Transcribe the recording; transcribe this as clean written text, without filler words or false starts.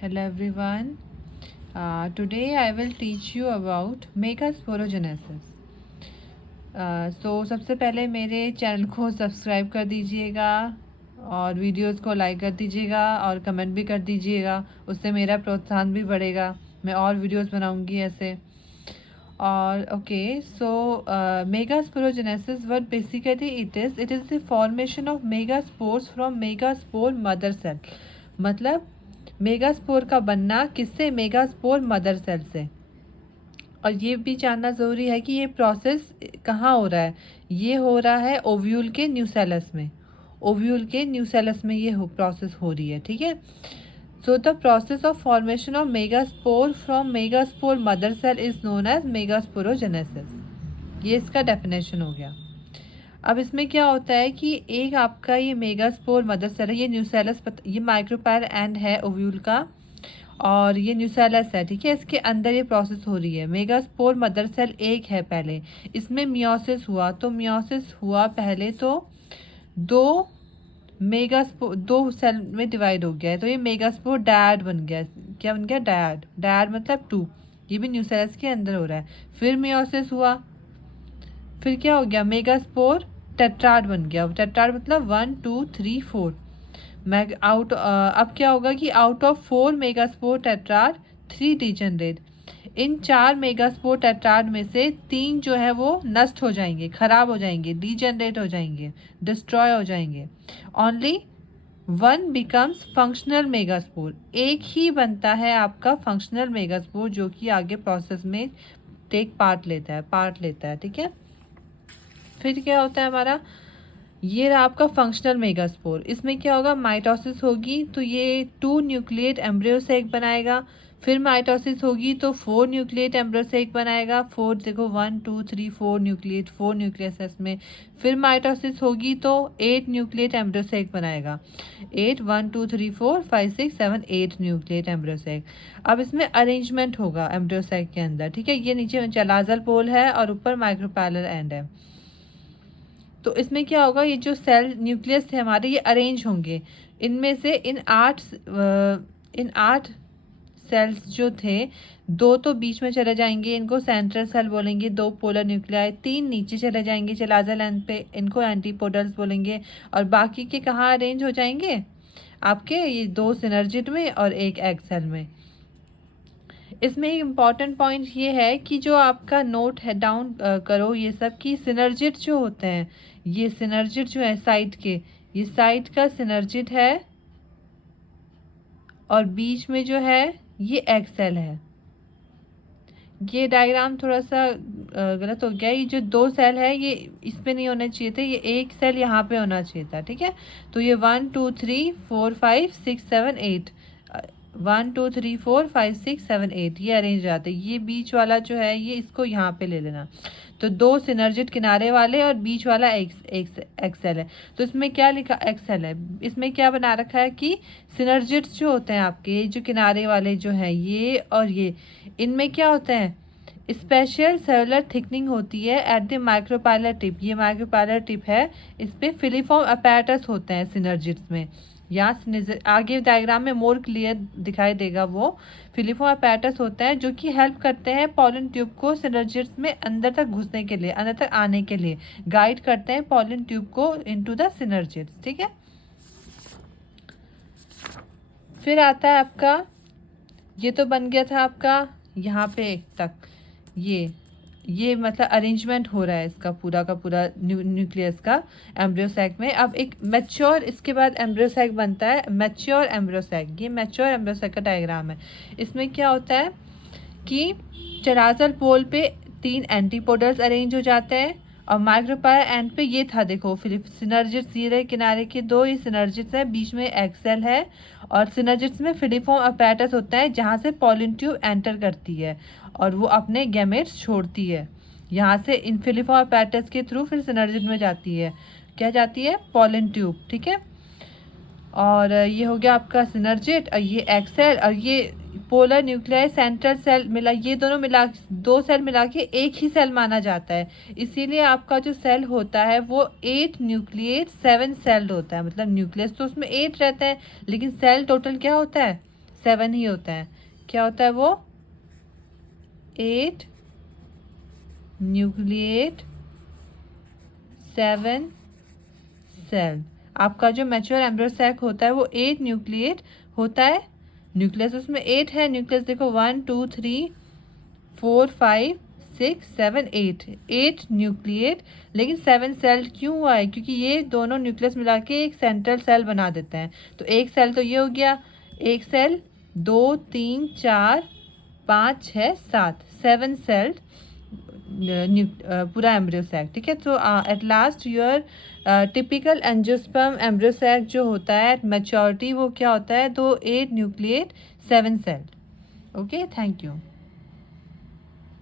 Hello everyone. Today I will teach you about megasporogenesis. सबसे पहले मेरे चैनल को सब्सक्राइब कर दीजिएगा और वीडियोस को लाइक कर दीजिएगा और कमेंट भी कर दीजिएगा, उससे मेरा प्रोत्साहन भी बढ़ेगा, मैं और वीडियोस बनाऊंगी ऐसे। और okay, megasporogenesis, what basically it is the formation of megaspores from megaspore mother cell. मतलब मेगास्पोर का बनना किससे? मेगास्पोर मदर सेल से। और ये भी जानना ज़रूरी है कि ये प्रोसेस कहाँ हो रहा है। ये हो रहा है ओव्यूल के न्यूसेलस में। ओव्यूल के न्यूसेलस में ये प्रोसेस हो रही है, ठीक है। So the process of formation of megaspore from megaspore mother cell is known as megasporogenesis. ये इसका डेफिनेशन हो गया। अब इसमें क्या होता है कि एक आपका ये मेगास्पोर मदर सेल है, ये न्यूसेलस, ये माइक्रोपायर एंड है ओव्यूल का और ये न्यूसेलस है, ठीक है। इसके अंदर ये प्रोसेस हो रही है। मेगास्पोर मदर सेल एक है पहले, इसमें मियोसिस हुआ। तो मियोसिस हुआ पहले तो दो सेल में डिवाइड हो गया है, तो ये मेगास्पोर डायड बन गया। क्या बन गया? डायड। डायड मतलब 2। ये भी न्यूसेलस के अंदर हो रहा है। फिर मियोसिस हुआ, फिर क्या हो गया? मेगास्पोर टेट्राड बन गया। टेट्राड मतलब 1 2 3 4। अब क्या होगा कि out of 4 megaspore tetrad 3 degenerate. In 4 megaspore tetrad में से 3 जो है वो नष्ट हो जाएंगे, खराब हो जाएंगे, डिजनरेट हो जाएंगे, डिस्ट्रॉय हो जाएंगे। Only 1 becomes functional megaspore. एक ही बनता है आपका फंक्शनल मेगास्पोर, जो कि आगे प्रोसेस में पार्ट लेता है, ठीक है। फिर क्या होता है हमारा? ये रहा आपका फंक्शनल मेगास्पोर। इसमें क्या होगा? माइटोसिस होगी तो ये 2 न्यूक्लिएट एम्ब्रियो से एक बनाएगा। फिर माइटोसिस होगी तो 4 न्यूक्लिएट एम्ब्रियो से एक बनाएगा। 4 देखो, 1 2 3 4 न्यूक्लिएट, 4 न्यूक्लियस है इसमें। फिर माइटोसिस होगी तो 8 न्यूक्लिएट एम्ब्रियो से एक बनाएगा। 8 1 2 3 4 5 6 7 8 न्यूक्लिएट एम्ब्रियो से एक। अब इसमें अरेंजमेंट होगा एम्ब्रियो सैक के अंदर, ठीक है। ये नीचे चलाजल पोल है और ऊपर माइक्रोपैरेलल एंड है। तो इसमें क्या होगा? ये जो सेल न्यूक्लियस थे हमारे, ये अरेंज होंगे। इनमें से इन 8 सेल्स जो थे, 2 तो बीच में चले जाएंगे, इनको सेंट्रल सेल बोलेंगे, 2 पोलर न्यूक्लियाई। 3 नीचे चले जाएंगे चलाजल एंड पे, इनको एंटीपोडल्स बोलेंगे। और बाकी के कहाँ अरेंज हो जाएंगे? आपके ये 2 सिनर्जिड में और 1 एग सेल में। इसमें एक इम्पॉर्टेंट पॉइंट ये है कि जो आपका नोट है, डाउन करो ये सब, कि सिनर्जिड जो होते हैं, ये सिनर्जिड जो है साइट के, ये साइट का सिनर्जिड है और बीच में जो है ये एक्सेल है। ये डायग्राम थोड़ा सा गलत हो गया। ये जो 2 सेल है ये इस पे नहीं होने चाहिए थे, ये एक सेल यहाँ पे होना चाहिए था, ठीक है। तो ये 1 2 3 4 5 6 7 8, 1 2 3 4 5 6 7 8 ये अरेंज आते हैं। ये बीच वाला जो है ये इसको यहाँ पे ले लेना। तो 2 सिनर्जिड किनारे वाले और बीच वाला एक्सेल है। तो इसमें क्या लिखा? एक्सेल है। इसमें क्या बना रखा है कि सिनर्जिड्स जो होते हैं आपके, जो किनारे वाले जो हैं ये और ये, इनमें क्या होता है? स्पेशल सेलुलर थिकनिंग होती है एट द माइक्रोपाइलर टिप। ये माइक्रोपाइलर टिप है, इस पे फिलीफॉर्म अपैरेटस होते हैं सिनर्जिड्स में। यहाँ आगे डायग्राम में मोर क्लियर दिखाई देगा। वो फिलीफॉर्म अपैरेटस होता है जो कि हेल्प करते हैं पॉलन ट्यूब को सिनर्जिड्स में अंदर तक घुसने के लिए, अंदर तक आने के लिए गाइड करते हैं पॉलन ट्यूब को इनटू द सिनर्जिड्स, ठीक है। फिर आता है आपका, ये तो बन गया था आपका यहाँ पे तक। ये मतलब अरेंजमेंट हो रहा है इसका पूरा का पूरा न्यूक्लियस का एम्ब्रियो सैक में। अब एक मैच्योर, इसके बाद एम्ब्रियो सैक बनता है, मैच्योर एम्ब्रियो सैक। ये मैच्योर एम्ब्रियो सैक का डायग्राम है। इसमें क्या होता है कि चराजल पोल पे 3 एंटीपोडल्स अरेंज हो जाते हैं और माइक्रोपायर एंड पे ये था, देखो सिनर्जिड्स, ये रहे किनारे के 2 ही सिनर्जिड्स है, बीच में एक्सेल है और सिनर्जिड्स में फिलीफॉर्म अपैरेटस होता है जहाँ से पॉलन ट्यूब एंटर करती है और वो अपने गैमेट्स छोड़ती है। यहाँ से इन फिलीफॉर्म अपैरेटस के थ्रू फिर सिनर्जिड में जाती है। क्या जाती है? पॉलन ट्यूब, ठीक है। और ये हो गया आपका सिनर्जिड और ये एक्सेल और ये पोलर न्यूक्लियाई सेंट्रल सेल मिला, ये दोनों मिला 2 सेल मिला के एक ही सेल माना जाता है। इसीलिए आपका जो सेल होता है वो 8 न्यूक्लिएट 7 सेल्ड होता है। मतलब न्यूक्लियस तो उसमें 8 रहता है लेकिन सेल टोटल क्या होता है? 7 ही होता है। क्या होता है वो? 8 न्यूक्लिएट 7 सेल। आपका जो मैच्योर एम्ब्रियो सैक होता है वो 8 न्यूक्लिएट होता है। न्यूक्लियस उसमें 8 है। न्यूक्लियस देखो 1 2 3 4 5 6 7 8 न्यूक्लिएट, लेकिन 7 सेल क्यों हुआ है? क्योंकि ये दोनों न्यूक्लियस मिला के एक सेंट्रल सेल बना देते हैं। तो एक सेल तो ये हो गया, एक सेल 2 3 4 5 6 7 7 सेल पूरा एम्ब्रियो सैक। ठीक है, तो at last your typical angiosperm embryo sac जो होता है एट मैच्योरिटी वो क्या होता है? तो 8 nucleate 7 cell. Okay, thank you.